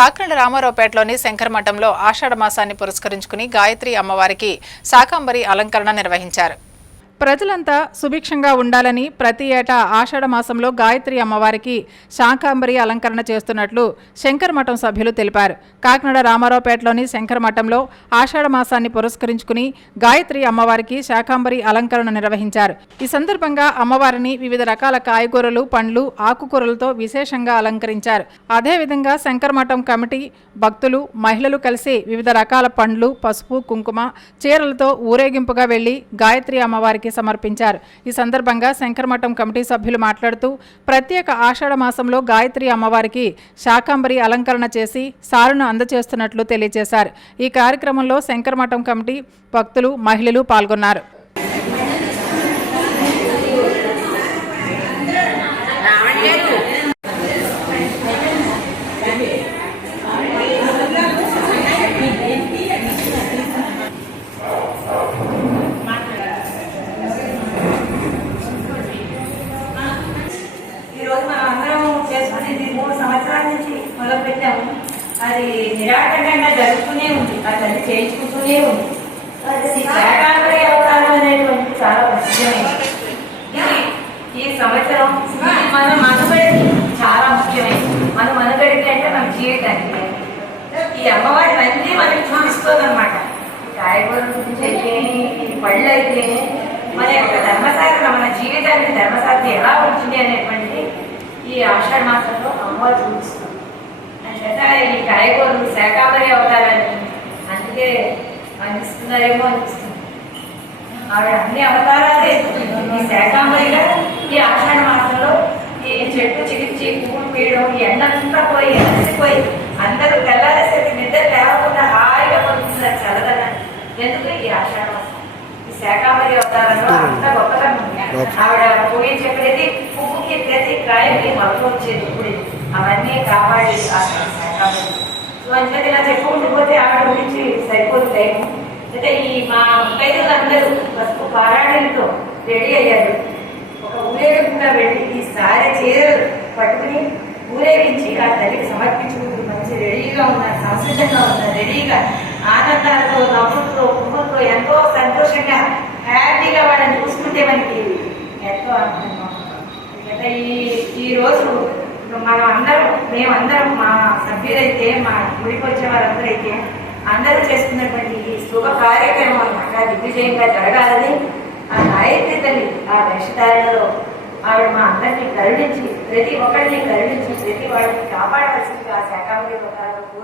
కాకినాడ రామారావుపేటలోని శంకరమఠంలో ఆషాఢ మాసాన్ని పురస్కరించుకుని గాయత్రి అమ్మవారికి శాకంబరి అలంకరణ నిర్వహించారు. ప్రజలంతా సుభిక్షంగా ఉండాలని ప్రతి ఏటా ఆషాఢ మాసంలో గాయత్రి అమ్మవారికి శాకంబరి అలంకరణ చేస్తున్నట్లు శంకరమఠం సభ్యులు తెలిపారు. కాకినాడ రామారావుపేటలోని శంకరమఠంలో ఆషాఢ మాసాన్ని పురస్కరించుకుని గాయత్రి అమ్మవారికి శాకంబరి అలంకరణ నిర్వహించారు. ఈ సందర్భంగా అమ్మవారిని వివిధ రకాల కాయగూరలు, పండ్లు, ఆకుకూరలతో విశేషంగా అలంకరించారు. అదేవిధంగా శంకరమఠం కమిటీ, భక్తులు, మహిళలు కలిసి వివిధ రకాల పండ్లు, పసుపు, కుంకుమ, చీరలతో ఊరేగింపుగా వెళ్లి గాయత్రి అమ్మవారికి సమర్పించారు. ఈ సందర్భంగా శంకరమఠం కమిటీ సభ్యులు మాట్లాడుతూ ప్రత్యేక ఆషాఢ మాసంలో గాయత్రి అమ్మవారికి శాకంబరి అలంకరణ చేసి సారును అందజేస్తున్నట్లు తెలియజేశారు. ఈ కార్యక్రమంలో శంకరమఠం కమిటీ, భక్తులు, మహిళలు పాల్గొన్నారు. అది నిరాటంకంగా జరుగుతూనే ఉంది, అది చేయించుకుంటూనే ఉంది. శాకంబరి అవతారం అనేటువంటి చాలా ముఖ్యమైనది. ఈ సంవత్సరం మన మనుగడికి చాలా ముఖ్యమైనది. మన మనుగడికి అంటే మన జీవితానికి ఈ అమ్మవారి అన్నీ మనకి చూపిస్తుంది అనమాట. కాయగూరల గురించి అయితే, ఈ పళ్ళు అయితే, మన యొక్క ధర్మసాధన, మన జీవితానికి ధర్మసాధన ఎలా ఉంటుంది అనేటువంటి ఈ ఆషాఢ మాసంలో అమ్మవారు చూపిస్తుంది. ఈ కాయగూరలు శాకంబరి అవతారాన్ని అందుకే అందిస్తున్నారేమో అనిపిస్తుంది. ఆవిడ అన్ని అవతారాలే ఈ శాకంబరిగా ఈ ఆషాఢ మాసంలో ఈ చెట్టు చికిత్సి పువ్వులు పీయడం, ఈ ఎండంతా పోయి అలసిపోయి అందరూ తెల్లారేసరికి నిద్ర లేకుండా హాయిగా పడుతున్నారు చల్లదనాన్ని. ఎందుకు ఈ ఆషాఢ మాసం ఈ శాకంబరి అవతారంలో అంత గొప్పతనం ఉంది. ఆవిడ పూయించే ప్రతి పువ్వుకి, ప్రతి కాయకి మగ్గు వచ్చేది. ఇప్పుడు అవన్నీ కాపాడేది శాకంబరి. సో అంటే ఇలా చెప్పుకుంటూ పోతే ఆవిడ గురించి సరిపోదు టైము. అయితే ఈ మా ముత్తైదులందరూ పసుపు పారాణీలతో రెడీ అయ్యారు. ఒక ఊరేగింపుగా వెళ్ళి ఈ సారె చీరలు పట్టుకుని ఊరేగించి ఆ తల్లికి సమర్పించుకుంటూ మంచి రెడీగా ఉన్నారు, సంసిద్ధంగా ఉన్నారు. రెడీగా ఆనందాలతో, నవ్వులతో, కుటుంబంతో ఎంతో సంతోషంగా హ్యాపీగా వాళ్ళని చూసుకుంటే మనకి ఎంతో ఆనందంగా ఉంటుంది. ఈ రోజు మనం అందరం, మేమందరం, మా సభ్యులైతే, మా గుడికి వచ్చే వారందరైతే అందరూ చేస్తున్నటువంటి ఈ శుభ కార్యక్రమం అనమాట దిగ్విజయంగా జరగాలని ఆ గాయత్రి తల్లి ఆ వేషధారణలో ఆవిడ మా అందరినీ కరుణించి, ప్రతి ఒక్కరిని కరుణించి, ప్రతి వాళ్ళని కాపాడవలసిందిగా శాకంబరి